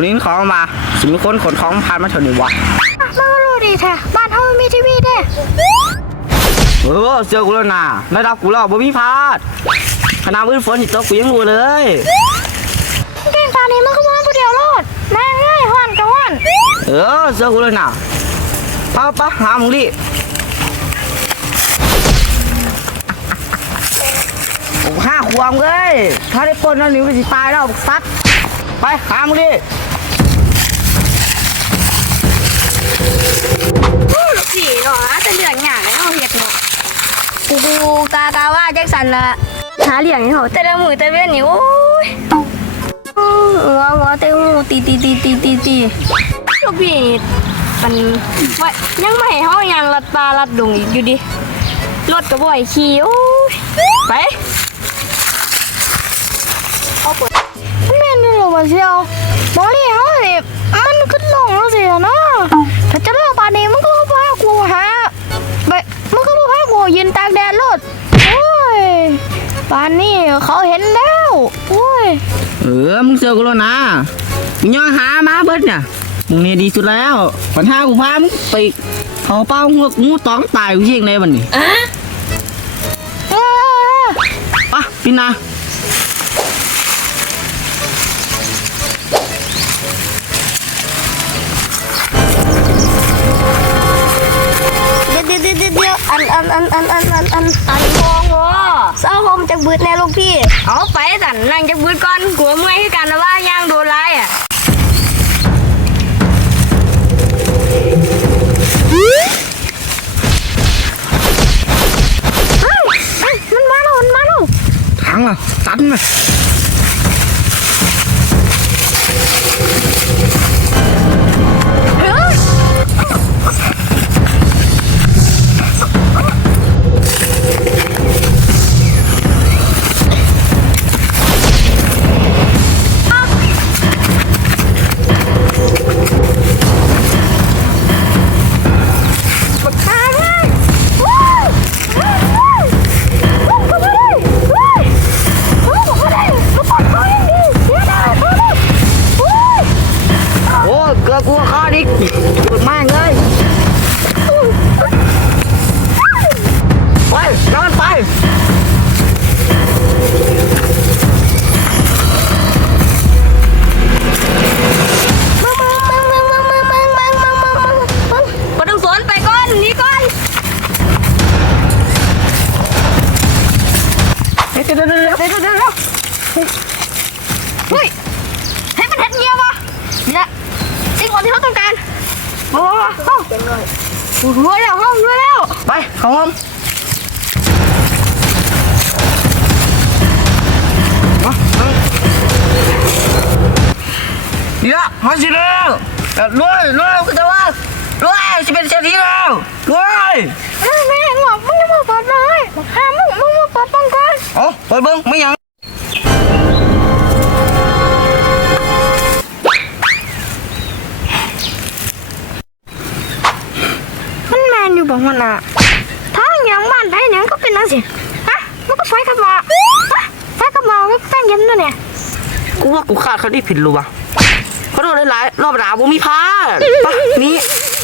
วันนี้ของมาสิมีคนขนของผ่านมาเถอะนี่วะมันก็รู้ดีแท้บ้านเฮาไม่มีทีวีเด้เออเสื้อกูแล้วนะระดับกูแล้วบ่มีพลาดขนาดมือฝนสิตกกูยังรู้เลยเก่งตานี้มันก็มาผู้เดียวโลดแม่งง่ายฮ้อนก็ฮ้อนเออเสื้อกูแล้วนะปะปะหามึงดิโอ้ห้าขวบเลยถ้าได้ปล้นนั่นนิ้วก็สิตายแล้วสัตว์ไปหามึงดิ สีเนาะแต่เรื่องหยังเนาะเฮ็ดเนาะ กูดูกากาว่าจังสันละหาเลี้ยงให้เฮาแต่ละมื้อแต่เว้นนี่โอ้ยหัวหัวแต่หูตีตีตีตีตีตีลูกพี่นี่มันว่ายังไม่ให้เฮายังลัดปลาลัดดงอีกอยู่ดิรถก็บ่ให้ขี่โอ้ยไปเอาเปิดแม่นนี่เหรอวะเชียวบ่เลี้ย ปานนี้เขาเห็นแล้วโอ้ยเออมึงเสื้อกูแล้วนะมึงย้อนหามาเบิดเนี่ยมึงเนี่ยดีสุดแล้วปัญหากูพามึงไปเขาเป้าหัวงูตองตายกูเชียงในบันนี้เออปะพี่นา นอันอันอันอันอันอันอันทองวะเศร้าผมจะบืดแน่ลูกพี่ เอาไปสันนั่งจะบืดก่อนกลัวเมื่อยให้กันนะว่าย่างโดนไล่อะมันมาแล้วมันมาแล้วทังอะตันอะ ดี๋ยวเดี๋ยวเดี๋ยวเดี๋ยวเดี๋ยวเดี๋ยวเฮ้ยให้มันเห็ดเงียววะนี่แหละสิ่งของที่เขาต้องการมามามาเข้ารวยแล้วห้องรวยแล้ว ไปเข้าห้องมาเดี๋ยวมาสิแล้วรวยรวยกูจะว่ารวยจะเป็นเศรษฐีแล้วรวยเอ้ยแม่งบอกมึงมาเปิดเลย เอ๋อเปิดเบิ้งไม่ยังมันแมนอยู่บอกมันอะถ้าอย่างบ้านไทยเนี่ยก็เป็นนั่นสิฮะมันก็ไฟกระบอกฮะไฟกระบอกก็แป้งเย็นด้วยเนี่ยกูว่ากูขาดเขาที่ผิดรู้ป่ะเขาโดนหลายๆรอบหนาบ่มีพลาดไปนี่เ